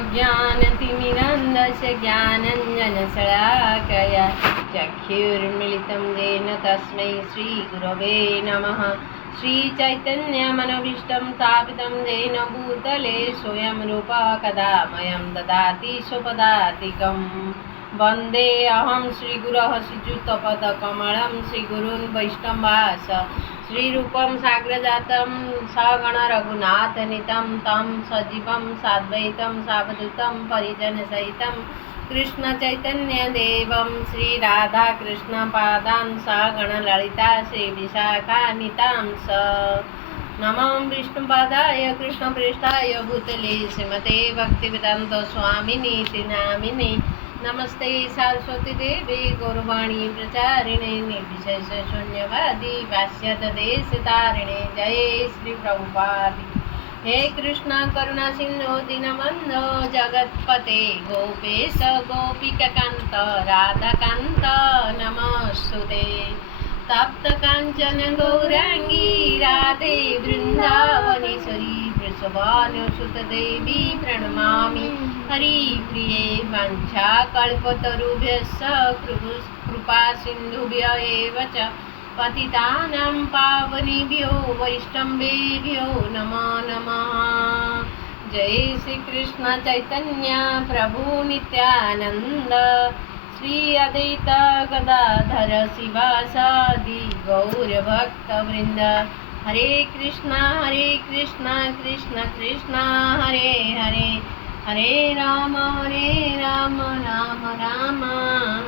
अज्ञानतिमिरन्धस्य ज्ञानञ्जनशलाकया चक्षुर्मिलितं येन तस्मै श्रीगुरवे नमः। श्रीचैतन्यमनोभीष्टं स्थापितं येन भूतले स्वयं रूपा कदा मह्यं ददाति स्वपदातिकम्। वन्दे अहं श्रीगुरोः श्रीयुतपदकमलं श्रीगुरून् वैष्णवांश्च श्रीरूपं साग्रजातं सगण रघुनाथनितं तं सजीवं साद्वैतं सावधूतं परिजनसहितं कृष्णचैतन्यदेवं श्रीराधाकृष्णपादान् सगण ललिता श्रीविशाखान्वितांश्च। नमो विष्णुपादाय कृष्णप्रेष्ठाय भूतले श्रीमते भक्तिवेदान्त स्वामिनीति नामिने। नमस्ते सरस्वती देवी गौरवाणी प्रचारिणे निर्विशेष शून्यवादी पाश्चात्यदेशतारिणे। जय श्री प्रभुपाद। हे कृष्ण करुणा सिंधु दीनबंधो जगत्पते गोपेश गोपिकाकांत राधाकांत नमस्तुते। तप्त कांचन गौरांगी राधे वृंदावनेश्वरी वृषभानुसुत देवी प्रणमामि हरिप्रिये। वाञ्छाकल्पतरुभ्यश्च कृपा सिन्धुभ्य एव च पतितानां पावनेभ्यो वैष्णवेभ्यो नमो नमः। जय श्री कृष्ण चैतन्य प्रभु नित्यानंद श्री अद्वैत गदाधर शिवासादि गौरभक्तवृंद। हरे कृष्ण कृष्ण कृष्ण हरे हरे हरे राम राम राम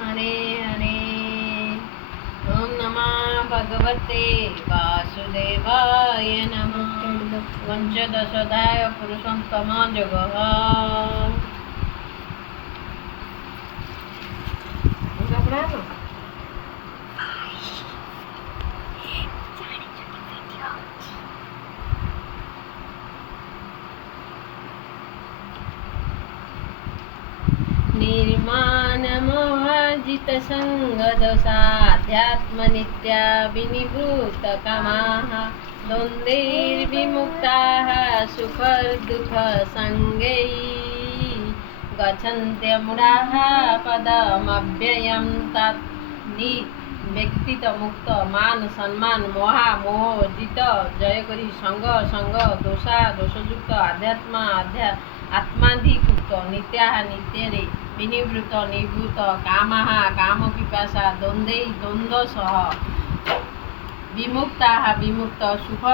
हरे हरे। ओम नमः भगवते वासुदेवाय नमः। पंचदशोऽध्याय पुरुषोत्तम योगः। निर्मानमोहाजित संगदोषाध्यात्मनित्या विनिवृत्तकामाः द्वन्द्वैर्विमुक्ताः सुखदुःखसङ्गैः गच्छन्त्यमूढाः पदमव्ययं तत्। व्यक्तित मुक्त मान सम्मान मोहा मोह जित जय करी संग संग दोषा दोषयुक्त आध्यात्म आत्माधिकृत नित्या नित्य विनिवृत्त निवृत्त कामः काम पिपासा द्वन्द्वै द्वन्द्वसह विमुक्ताः विमुक्त सुख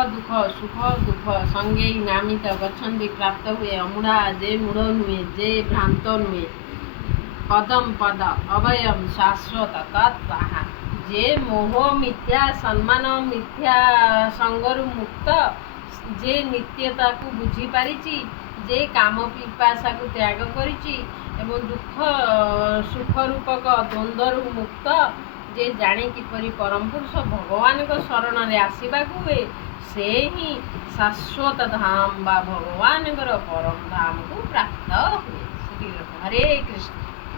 दुख संगे नामित गच्छन्ति प्राप्त हुए अमूढ़ा जे मूढ़ नुहे जे भ्रांत नुहे पदम पद अभयम शाश्वत तत्ताहा जे मोह मिथ्या सम्मान मिथ्या संगरु मुक्त जे नित्यता को बुझी पारिछि जे काम पिपासा को त्याग करिछि एवं दुख सुख रूपक द्वंद्वरु मुक्त जे जाने किपरि परम पुरुष भगवान को शरण रे आसीबाकू हुए से ही शाश्वत धाम बा भगवान परम धाम को प्राप्त हुए। हरे कृष्ण।